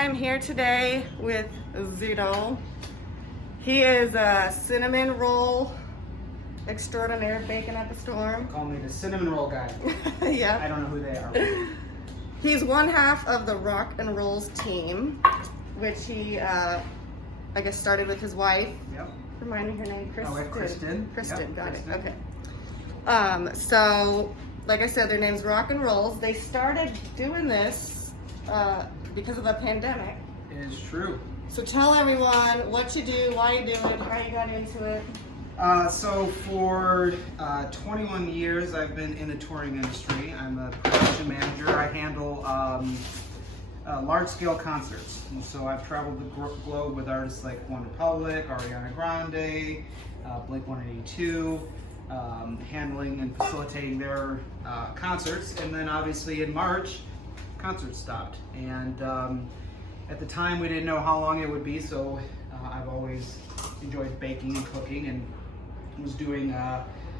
I'm here today with Zito. He is a cinnamon roll extraordinaire baking at the storm. Call me the cinnamon roll guy. Yeah. I don't know who they are. He's one half of the Rock and Rollz team, which he, I guess, started with his wife. Yep. Remind me her name, Kristen. Oh, Kristen. Kristen, Yep, got Kristen. it. Okay. So, like I said, their name's Rock and Rollz. They started doing this because of the pandemic. It is true. So tell everyone what you do, why you do it, how you got into it. So for 21 years, I've been in the touring industry. I'm a production manager. I handle large-scale concerts. And so I've traveled the globe with artists like One Republic, Ariana Grande, Blink-182, handling and facilitating their concerts. And then obviously in March, concerts stopped. And at the time, we didn't know how long it would be, so I've always enjoyed baking and cooking, and was doing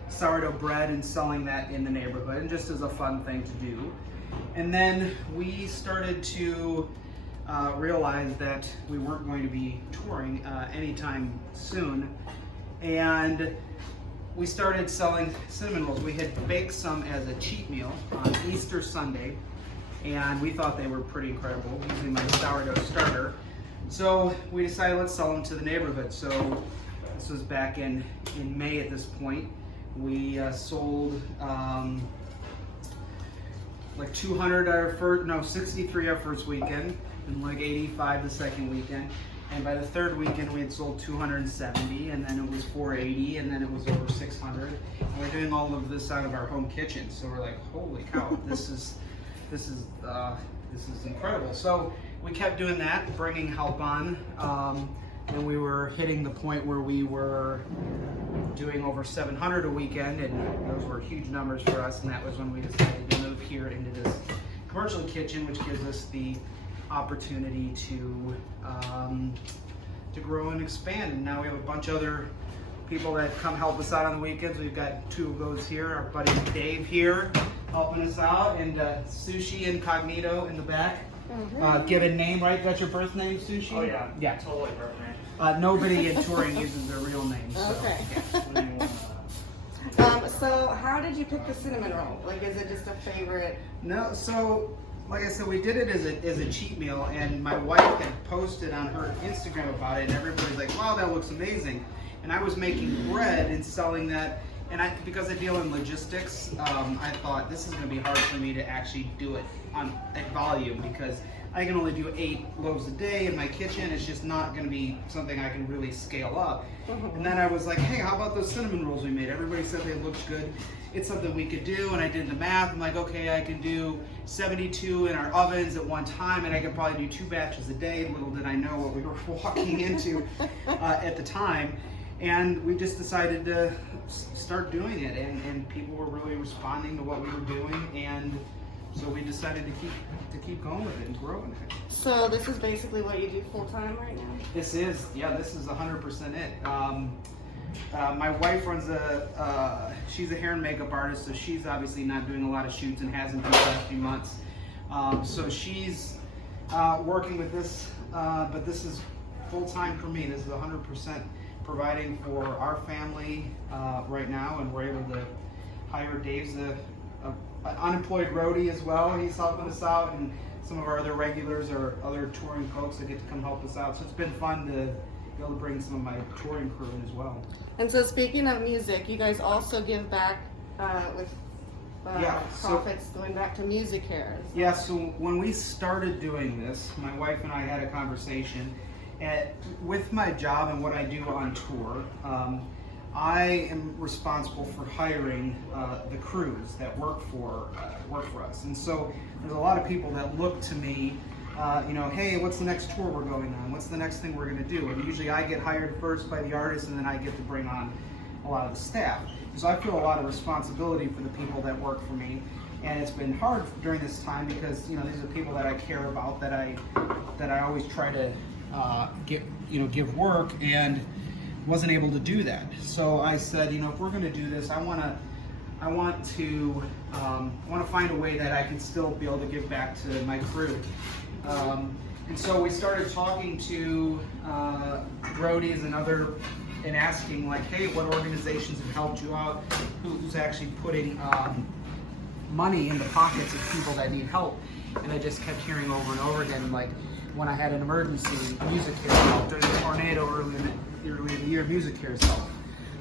sourdough bread and selling that in the neighborhood, and just as a fun thing to do. And then we started to realize that we weren't going to be touring anytime soon, and we started selling cinnamon rolls. We had baked some as a cheat meal on Easter Sunday, and we thought they were pretty incredible, using my sourdough starter. So we decided, let's sell them to the neighborhood. So this was back in May at this point. We sold like 200 63 our first weekend, and like 85 the second weekend. And by the third weekend, we had sold 270, and then it was 480, and then it was over 600. And we're doing all of this out of our home kitchen. So we're like, holy cow, this is incredible. So we kept doing that, bringing help on, and we were hitting the point where we were doing over 700 a weekend, and those were huge numbers for us. And that was when we decided to move here into this commercial kitchen, which gives us the opportunity to grow and expand. And now we have a bunch of other people that come help us out on the weekends. We've got two of those here. Our buddy Dave here helping us out, and Sushi Incognito in the back. Mm-hmm. Give a name, right? That's your birth name, Sushi? Oh yeah, Yeah. totally birth name. Nobody in touring uses their real name. So. Okay. So how did you pick the cinnamon roll? Like, is it just a favorite? No, so like I said, we did it as a cheat meal, and my wife had posted on her Instagram about it, and everybody's like, wow, that looks amazing. And I was making bread and selling that, and because I deal in logistics, I thought this is going to be hard for me to actually do it at volume, because I can only do 8 loaves a day in my kitchen. It's just not going to be something I can really scale up. And then I was like, hey, how about those cinnamon rolls we made? Everybody said they looked good. It's something we could do, and I did the math. I'm like, okay, I can do 72 in our ovens at one time, and I could probably do 2 batches a day. Little did I know what we were walking into at the time. And we just decided to start doing it, and people were really responding to what we were doing, and so we decided to keep going with it and growing it. So this is basically what you do full time right now? This is 100% it. My wife runs she's a hair and makeup artist, so she's obviously not doing a lot of shoots and hasn't been for the last few months. So she's working with this, but this is full time for me. This is 100% providing for our family right now, and we're able to hire Dave's an unemployed roadie as well. He's helping us out, and some of our other regulars or other touring folks that get to come help us out. So it's been fun to be able to bring some of my touring crew in as well. And so speaking of music, you guys also give back with profits going back to Music Cares. Yeah, so when we started doing this, my wife and I had a conversation. With my job and what I do on tour, I am responsible for hiring the crews that work for us. And so there's a lot of people that look to me, hey, what's the next tour we're going on? What's the next thing we're going to do? And usually I get hired first by the artist, and then I get to bring on a lot of the staff. So I feel a lot of responsibility for the people that work for me. And it's been hard during this time because these are people that I care about, that I always try to give work, and wasn't able to do that. So I said, if we're going to do this, I want to find a way that I can still be able to give back to my crew. And so we started talking to roadies and asking like, hey, what organizations have helped you out? Who's actually putting money in the pockets of people that need help? And I just kept hearing over and over again, like when I had an emergency, Music Cares helped. During the tornado early in the year, Music Cares helped.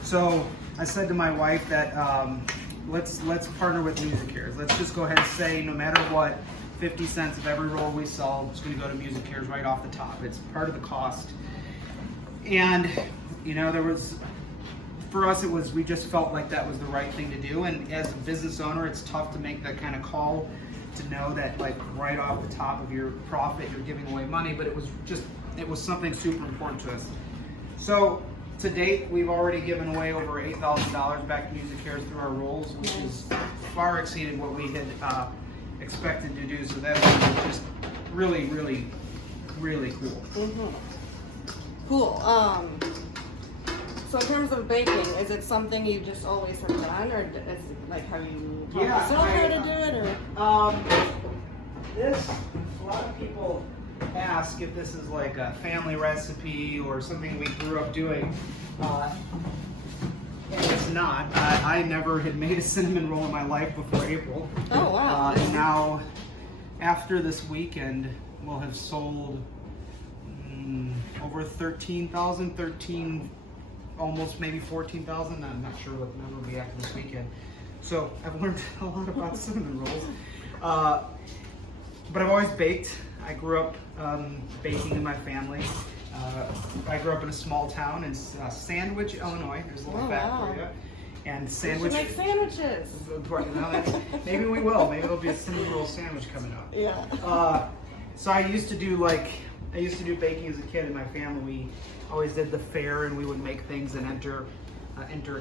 So I said to my wife that let's partner with Music Cares. Let's just go ahead and say no matter what, 50 cents of every roll we sell is going to go to Music Cares right off the top. It's part of the cost. And you know, for us, we just felt like that was the right thing to do. And as a business owner, it's tough to make that kind of call, to know that like right off the top of your profit, you're giving away money, but it was something super important to us. So to date, we've already given away over $8,000 back to Music Cares through our rolls, which is far exceeded what we had expected to do. So that's just really, really, really cool. Mm-hmm. Cool. So in terms of baking, is it something you just always have done, or is it like have you taught yourself how to do it, or? A lot of people ask if this is like a family recipe or something we grew up doing. And it's not. I never had made a cinnamon roll in my life before April. Oh wow! And now, after this weekend, we'll have sold over 13,000, almost maybe 14,000. I'm not sure what the number will be after this weekend. So I've learned a lot about cinnamon rolls. But I've always baked. I grew up baking in my family. I grew up in a small town in Sandwich, Illinois. There's a little fact for you. And sandwich. You should make sandwiches. Maybe we will. Maybe there'll be a cinnamon roll sandwich coming up. Yeah. So I used to do baking as a kid in my family. We always did the fair, and we would make things and enter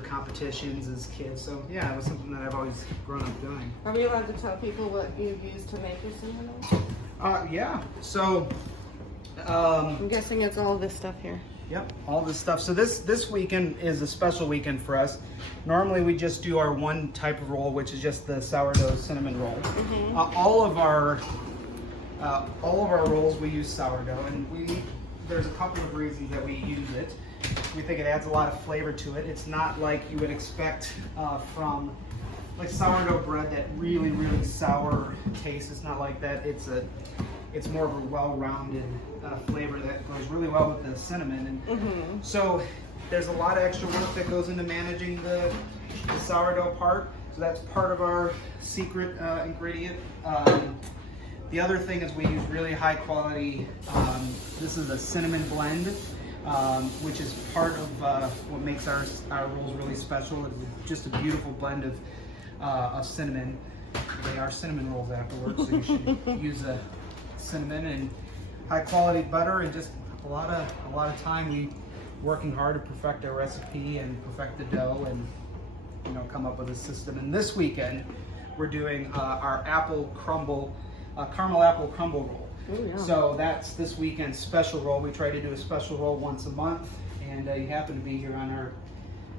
competitions as kids. So yeah, it was something that I've always grown up doing. Are we allowed to tell people what you used to make your cinnamon rolls? Yeah. So I'm guessing it's all this stuff here. Yep, all this stuff. So this weekend is a special weekend for us. Normally we just do our one type of roll, which is just the sourdough cinnamon roll. Mm-hmm. All of our rolls we use sourdough, and there's a couple of reasons that we use it. We think it adds a lot of flavor to it. It's not like you would expect from like sourdough bread, that really, really sour taste. It's not like that. It's more of a well-rounded flavor that goes really well with the cinnamon. And so there's a lot of extra work that goes into managing the sourdough part. So that's part of our secret ingredient. The other thing is we use really high quality, this is a cinnamon blend, which is part of what makes our rolls really special. It's just a beautiful blend of cinnamon. They are cinnamon rolls afterwards, so you should use a cinnamon and high quality butter, and just a lot of time we working hard to perfect our recipe and perfect the dough, and come up with a system. And this weekend we're doing our caramel apple crumble roll. Ooh, yeah. So that's this weekend's special roll. We try to do a special roll once a month, and you happen to be here on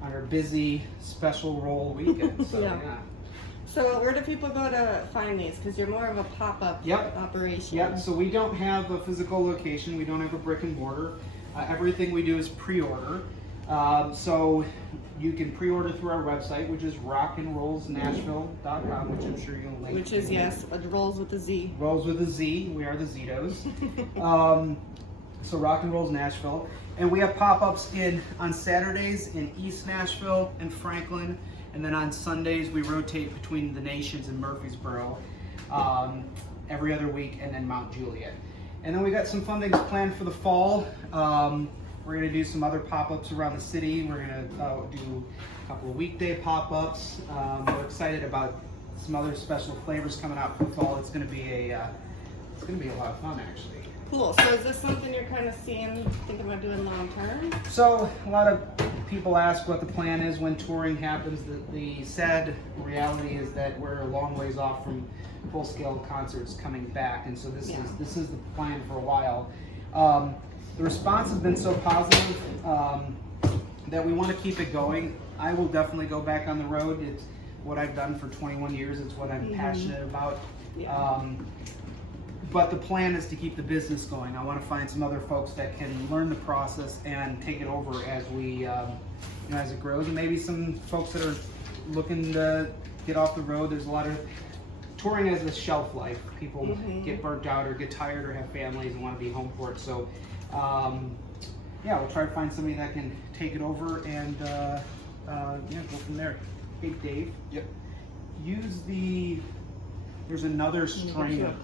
our busy special roll weekend. So yeah. So where do people go to find these? Because you're more of a pop-up operation. Yep, so we don't have a physical location. We don't have a brick and mortar. Everything we do is pre-order. So you can pre-order through our website, which is rockandrollsnashville.com, which I'm sure you'll link. Which is, yes, Rolls with a Z. Rolls with a Z. We are the Zitos. So Rock and Rolls Nashville. And we have pop-ups on Saturdays in East Nashville and Franklin. And then on Sundays, we rotate between the Nations and Murfreesboro every other week, and then Mount Juliet. And then we got some fun things planned for the fall. We're going to do some other pop-ups around the city. We're going to do a couple of weekday pop-ups. We're excited about some other special flavors coming out for the fall. It's going to be a lot of fun, actually. Cool. So is this something you're kind of thinking about doing long term? So a lot of people ask what the plan is when touring happens. The sad reality is that we're a long ways off from full-scale concerts coming back, and so this is the plan for a while. The response has been so positive that we want to keep it going. I will definitely go back on the road. It's what I've done for 21 years. It's what I'm passionate about. Yeah. but the plan is to keep the business going. I want to find some other folks that can learn the process and take it over as we, you know, as it grows, and maybe some folks that are looking to get off the road. There's a lot of touring as a shelf life. People get burnt out or get tired or have families and want to be home for it. So, yeah, we'll try to find somebody that can take it over and yeah, go from there. Hey, Dave. Yep. Use the. There's another strainer.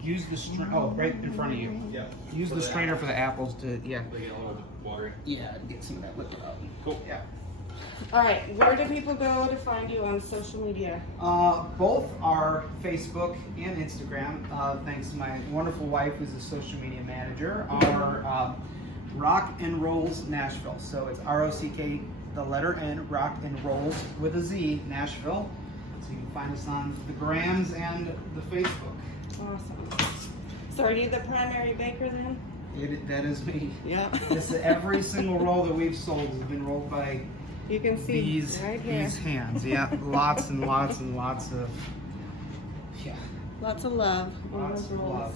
Use the strainer. Oh, right in front of you. Yeah. Use the strainer for the apples to. Yeah. They get a little watery. Yeah, get some of that liquid out. Cool. Yeah. All right, where do people go to find you on social media? Both are Facebook and Instagram. Thanks to my wonderful wife, who's a social media manager. Are Rock and Rollz Nashville. So it's ROCK, the letter N, Rock and Rollz with a Z, Nashville. So you can find us on the Grams and the Facebook. Awesome. So are you the primary baker then? That is me. Yeah. Every single roll that we've sold has been rolled by You can see these right here. these hands. Yeah, lots and lots and lots of, yeah. Lots of love. on Lots those of rolls.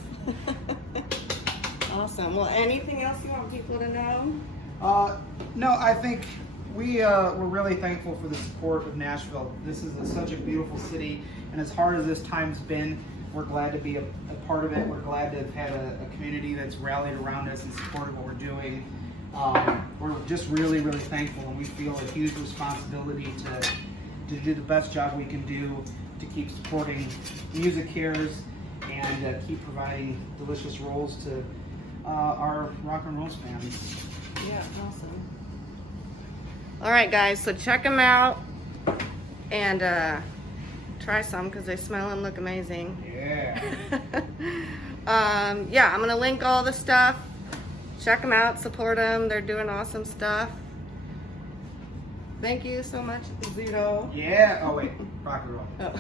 Awesome. Well, anything else you want people to know? No, I think we're really thankful for the support of Nashville. This is such a beautiful city, and as hard as this time's been, we're glad to be a part of it. We're glad to have had a community that's rallied around us and supported what we're doing. We're just really, really thankful, and we feel a huge responsibility to do the best job we can do to keep supporting Music Cares and keep providing delicious rolls to our Rock and Rolls fans. Yeah, awesome. All right, guys, so check them out and try some because they smell and look amazing. Yeah. Yeah, I'm gonna link all the stuff. Check them out, support them. They're doing awesome stuff. Thank you so much, Zito. Yeah. Oh wait, rock and roll. Oh.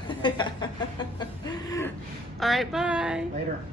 All right, bye. Later.